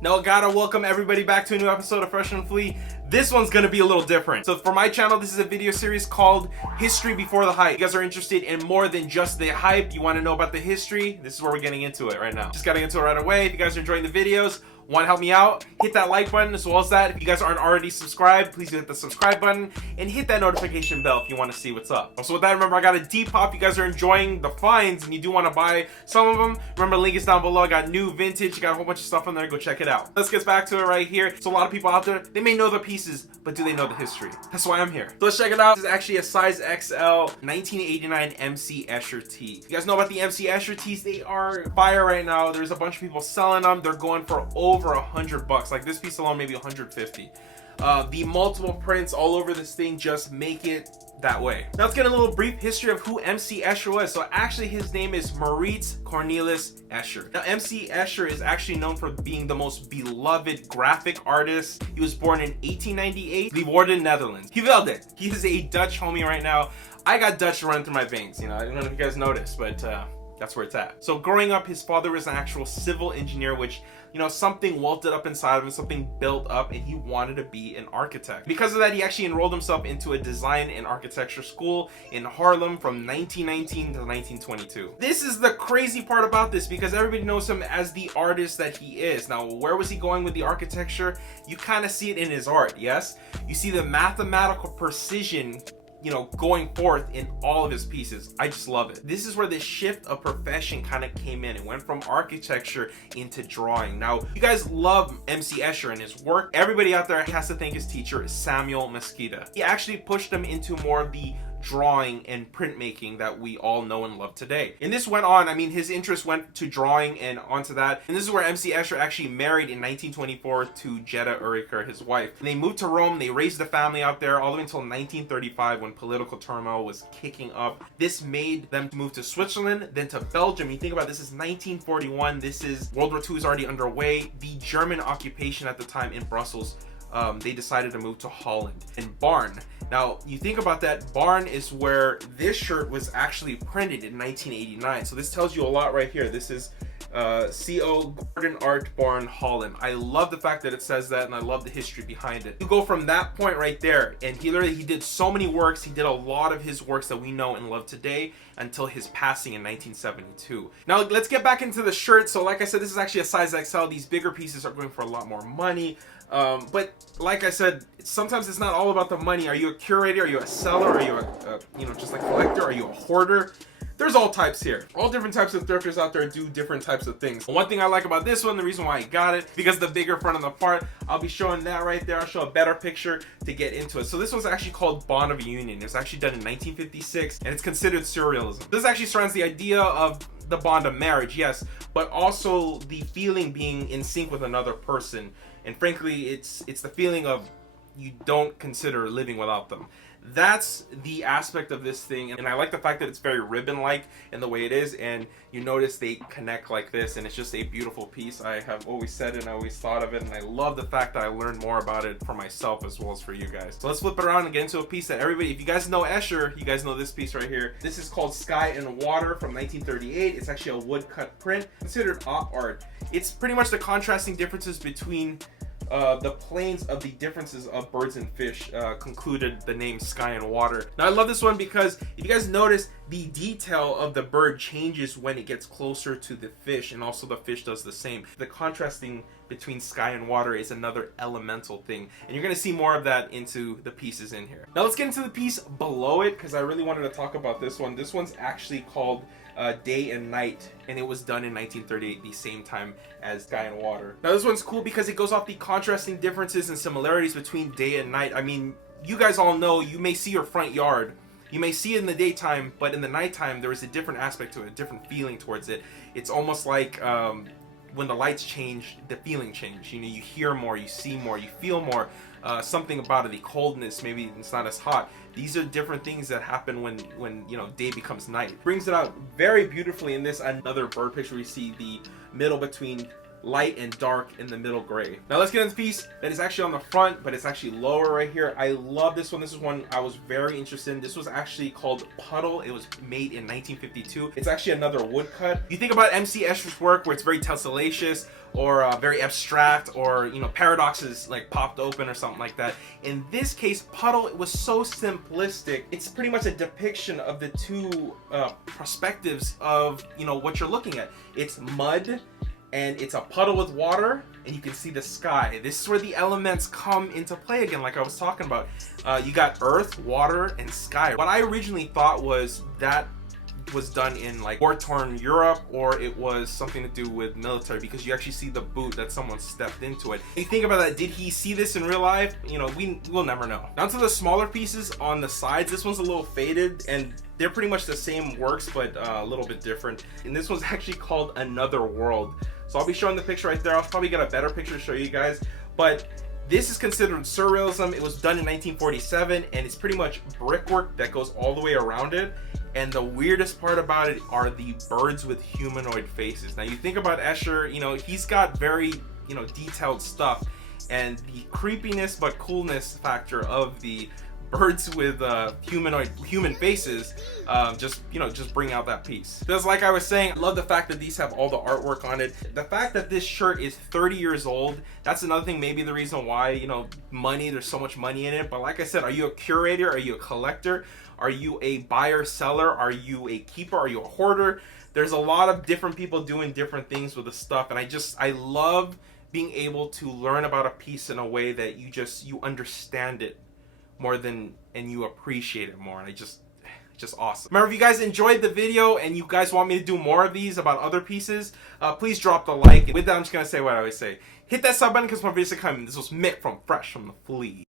Now, gotta welcome everybody back to a new episode of Fresh and Flea. This one's gonna be a little different. So for my channel, this is a video series called History Before the Hype. If you guys are interested in more than just the hype, you wanna know about the history, this is where we're getting into it right now. Just gotta get into it right away. If you guys are enjoying the videos, want to help me out, hit that like button, as well as that. If you guys aren't already subscribed, please hit the subscribe button and hit that notification bell if you want to see what's up. Also with that, remember I got a DEPOP. You guys are enjoying the finds and you do want to buy some of them, remember the link is down below. I got new vintage, got a whole bunch of stuff on there. Go check it out. Let's get back to it right here. So a lot of people out there, they may know the pieces, but do they know the history? That's why I'm here. So let's check it out. This is actually a size XL 1989 MC Escher tee. You guys know about the MC Escher tees? They are fire right now. There's a bunch of people selling them. They're going for over $100. Like this piece alone, maybe 150. The multiple prints all over this thing just make it that way. Now let's get a little brief history of who MC Escher was. So actually his name is Maurits Cornelis Escher. Now MC Escher is actually known for being the most beloved graphic artist. He was born in 1898, Leeuwarden, Netherlands. He willed it. He is a Dutch homie right now. I got Dutch running through my veins, you know. I don't know if you guys noticed, but that's where it's at. So growing up, his father was an actual civil engineer, which, you know, something welted up inside of him, something built up, and he wanted to be an architect. Because of that, he actually enrolled himself into a design and architecture school in Haarlem from 1919 to 1922. This is the crazy part about this, because everybody knows him as the artist that he is. Now, where was he going with the architecture? You kind of see it in his art, yes? You see the mathematical precision, you know, going forth in all of his pieces. I just love it. This is where the shift of profession kind of came in. It went from architecture into drawing. Now, you guys love MC Escher and his work. Everybody out there has to thank his teacher, Samuel Mesquita. He actually pushed him into more of the drawing and printmaking that we all know and love today. And this went on, I mean, his interest went to drawing and onto that. And this is where MC Escher actually married in 1924 to Jetta Uriker, his wife. And they moved to Rome, they raised the family out there all the way until 1935 when political turmoil was kicking up. This made them move to Switzerland, then to Belgium. You think about this is 1941, this is World War II is already underway. The German occupation at the time in Brussels, they decided to move to Holland and Barn. Now, you think about that, Barn is where this shirt was actually printed in 1989. So this tells you a lot right here. This is C.O. Gordon Art Barn, Holland. I love the fact that it says that, and I love the history behind it. You go from that point right there, and he did so many works. He did a lot of his works that we know and love today until his passing in 1972. Now, let's get back into the shirt. So like I said, this is actually a size XL. These bigger pieces are going for a lot more money. But like I said, sometimes it's not all about the money. Are you a curator? Are you a seller? Are you a you know, just like collector? Are you a hoarder? There's all types here. All different types of thrifters out there do different types of things. One thing I like about this one, the reason why I got it, because the bigger front of the part, I'll be showing that right there. I'll show a better picture to get into it. So this one's actually called Bond of Union. It was actually done in 1956, and it's considered surrealism. This actually surrounds the idea of the bond of marriage, yes, but also the feeling being in sync with another person. And frankly, it's the feeling of you don't consider living without them. That's the aspect of this thing, and I like the fact that it's very ribbon-like in the way it is, and you notice they connect like this, and it's just a beautiful piece. I have always said it and I always thought of it, and I love the fact that I learned more about it for myself as well as for you guys. So let's flip it around and get into a piece that everybody, if you guys know Escher, you guys know this piece right here. This is called Sky and Water from 1938. It's actually a woodcut print, considered op art. It's pretty much the contrasting differences between the planes of the differences of birds and fish concluded the name Sky and Water. Now I love this one because if you guys notice, the detail of the bird changes when it gets closer to the fish, and also the fish does the same. The contrasting between sky and water is another elemental thing, and you're going to see more of that into the pieces in here. Now let's get into the piece below it, because I really wanted to talk about this one. This one's actually called Day and Night, and it was done in 1938, the same time as Sky and Water. Now this one's cool because it goes off the contrasting differences and similarities between day and night. I mean, you guys all know, you may see your front yard, you may see it in the daytime, but in the nighttime there is a different aspect to it, a different feeling towards it. It's almost like when the lights change, the feeling changes. You know, you hear more, you see more, you feel more. Something about it, the coldness, maybe it's not as hot. These are different things that happen when you know, day becomes night. Brings it out very beautifully in this another bird picture. We see the middle between light and dark in the middle gray. Now let's get into the piece that is actually on the front, but it's actually lower right here. I love this one. This is one I was very interested in. This was actually called Puddle. It was made in 1952. It's actually another woodcut. You think about MC Escher's work where it's very tessellacious or very abstract, or you know, paradoxes like popped open or something like that. In this case, Puddle, it was so simplistic. It's pretty much a depiction of the two perspectives of, you know, what you're looking at. It's mud and it's a puddle with water, and you can see the sky. This is where the elements come into play again, like I was talking about. You got earth, water, and sky. What I originally thought was that was done in like war-torn Europe, or it was something to do with military, because you actually see the boot that someone stepped into it. You think about that, did he see this in real life? You know, we'll never know. Down to the smaller pieces on the sides. This one's a little faded, and they're pretty much the same works, but a little bit different. And this one's actually called Another World. So I'll be showing the picture right there. I'll probably get a better picture to show you guys, but this is considered surrealism. It was done in 1947, and it's pretty much brickwork that goes all the way around it. And the weirdest part about it are the birds with humanoid faces. Now you think about Escher, you know, he's got very, you know, detailed stuff, and the creepiness but coolness factor of the birds with human faces just bring out that piece. Because like I was saying, I love the fact that these have all the artwork on it. The fact that this shirt is 30 years old, that's another thing, maybe the reason why, you know, there's so much money in it. But like I said, are you a curator? Are you a collector? Are you a buyer, seller? Are you a keeper? Are you a hoarder? There's a lot of different people doing different things with the stuff, and I love being able to learn about a piece in a way that you understand it more than, and you appreciate it more. And just awesome. Remember, if you guys enjoyed the video and you guys want me to do more of these about other pieces, please drop the like. With that, I'm just gonna say what I always say: hit that sub button because more videos are coming. This was Mick from Fresh from the Flea.